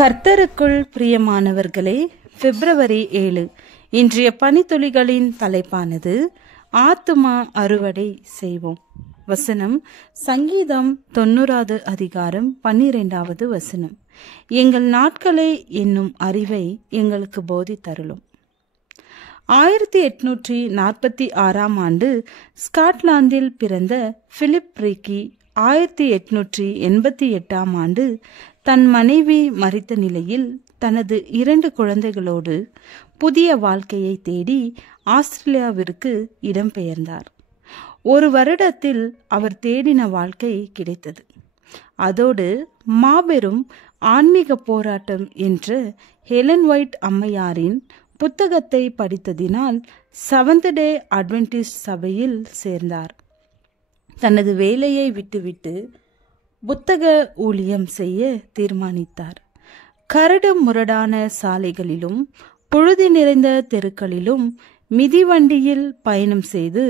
கர்த்தருக்குள் பிரியமானவர்களே, பிப்ரவரி 7 இன்றைய பனித்துளிகளின் தலைப்பானது ஆத்துமா அறுவடை செய்வோம். வசனம் சங்கீதம் 90 அதிகாரம் 12 வசனம். எங்கள் நாட்களை என்னும் அறிவை எங்களுக்கு போதித்தருளும். 1846 ஆண்டு ஸ்காட்லாந்தில் பிறந்த பிலிப் ரீக்கி 1888 ஆண்டு தன் மனைவி மரித்த நிலையில் தனது 2 குழந்தைகளோடு புதிய வாழ்க்கையை தேடி ஆஸ்திரேலியாவிற்கு இடம்பெயர்ந்தார். ஒரு வருடத்தில் அவர் தேடின வாழ்க்கை கிடைத்தது. அதோடு மாபெரும் ஆன்மீக போராட்டம் என்ற ஹெலன் ஒயிட் அம்மையாரின் புத்தகத்தை படித்ததினால் செவன்த் டே அட்வென்டிஸ்ட் சபையில் சேர்ந்தார். தனது வேலையை விட்டுவிட்டு புத்தக ஊழியம் செய்ய தீர்மானித்தார். கரடு முரடான சாலைகளிலும் புழுதி நிறைந்த தெருக்களிலும் மிதிவண்டியில் பயணம் செய்து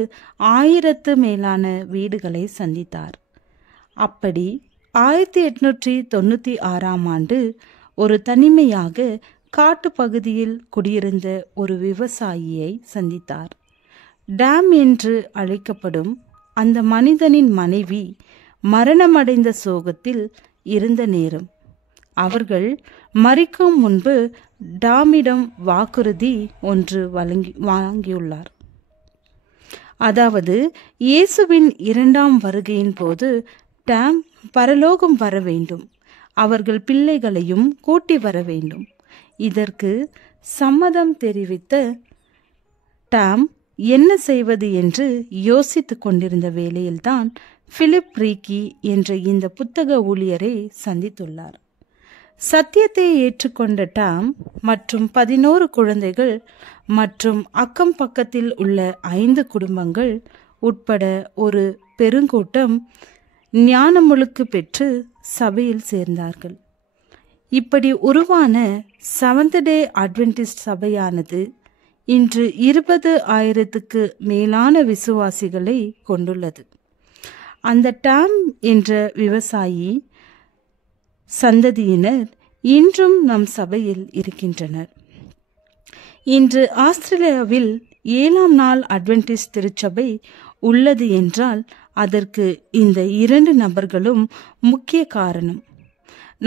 1000 மேலான வீடுகளை சந்தித்தார். அப்படி 1896 ஆண்டு ஒரு தனிமையாக காட்டுப்பகுதியில் குடியிருந்த ஒரு விவசாயியை சந்தித்தார். டாம் என்று அழைக்கப்படும் அந்த மனிதனின் மனைவி மரணமடைந்த சோகத்தில் இருந்த நேரம். அவர்கள் மரிக்கும் முன்பு டாமிடம் வாக்குறுதி ஒன்று வாங்கியுள்ளார். அதாவது இயேசுவின் 2ஆம் வருகையின் போது டாம் பரலோகம் வர வேண்டும், அவர்கள் பிள்ளைகளையும் கூட்டி வர வேண்டும். இதற்கு சம்மதம் தெரிவித்த டாம் என்ன செய்வது என்று யோசித்துக் கொண்டிருந்த வேளையில்தான் பிலிப் ரீக்கி என்ற இந்த புத்தக ஊழியரை சந்தித்துள்ளார். சத்தியத்தை ஏற்றுக்கொண்ட டாம் மற்றும் 11 குழந்தைகள் மற்றும் அக்கம் பக்கத்தில் உள்ள 5 குடும்பங்கள் உட்பட ஒரு பெருங்கூட்டம் ஞானமுழுக்கு பெற்று சபையில் சேர்ந்தார்கள். இப்படி உருவான செவன்த் டே அட்வென்டிஸ்ட் சபையானது இன்று 20,000க்கு மேலான விசுவாசிகளை கொண்டுள்ளது. அந்த டாம் என்ற விவசாயி சந்ததியினர் இன்றும் நம் சபையில் இருக்கின்றனர். இன்று ஆஸ்திரேலியாவில் 7ஆம் நாள் அட்வென்டிஸ்ட் திருச்சபை உள்ளது என்றால் அதற்கு இந்த 2 நபர்களும் முக்கிய காரணம்.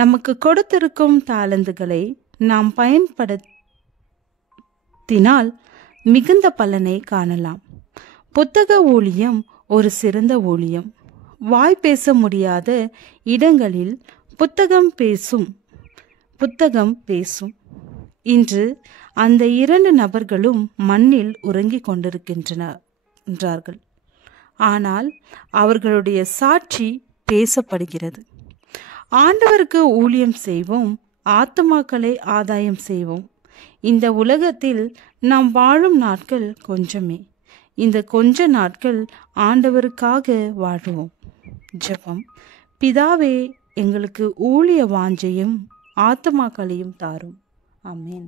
நமக்கு கொடுத்திருக்கும் தாளந்துகளை நாம் பயன்படுத்தினால் மிகுந்த பலனை காணலாம். புத்தக ஊழியம் ஒரு சிறந்த ஊழியம். வாய் பேச முடியாத இடங்களில் புத்தகம் பேசும். இன்று அந்த 2 நபர்களும் மண்ணில் உறங்கிக் கொண்டிருக்கின்றனர். ஆனால் அவர்களுடைய சாட்சி பேசப்படுகிறது. ஆண்டவருக்கு ஊழியம் செய்வோம், ஆத்துமாக்களை ஆதாயம் செய்வோம். இந்த உலகத்தில் நாம் வாழும் நாட்கள் கொஞ்சமே. இந்த கொஞ்ச நாட்கள் ஆண்டவருக்காக வாழுவோம். ஜெபம். பிதாவே, எங்களுக்கு ஊழிய வாஞ்சையும் ஆத்துமாக்களையும் தாரும். ஆமென்.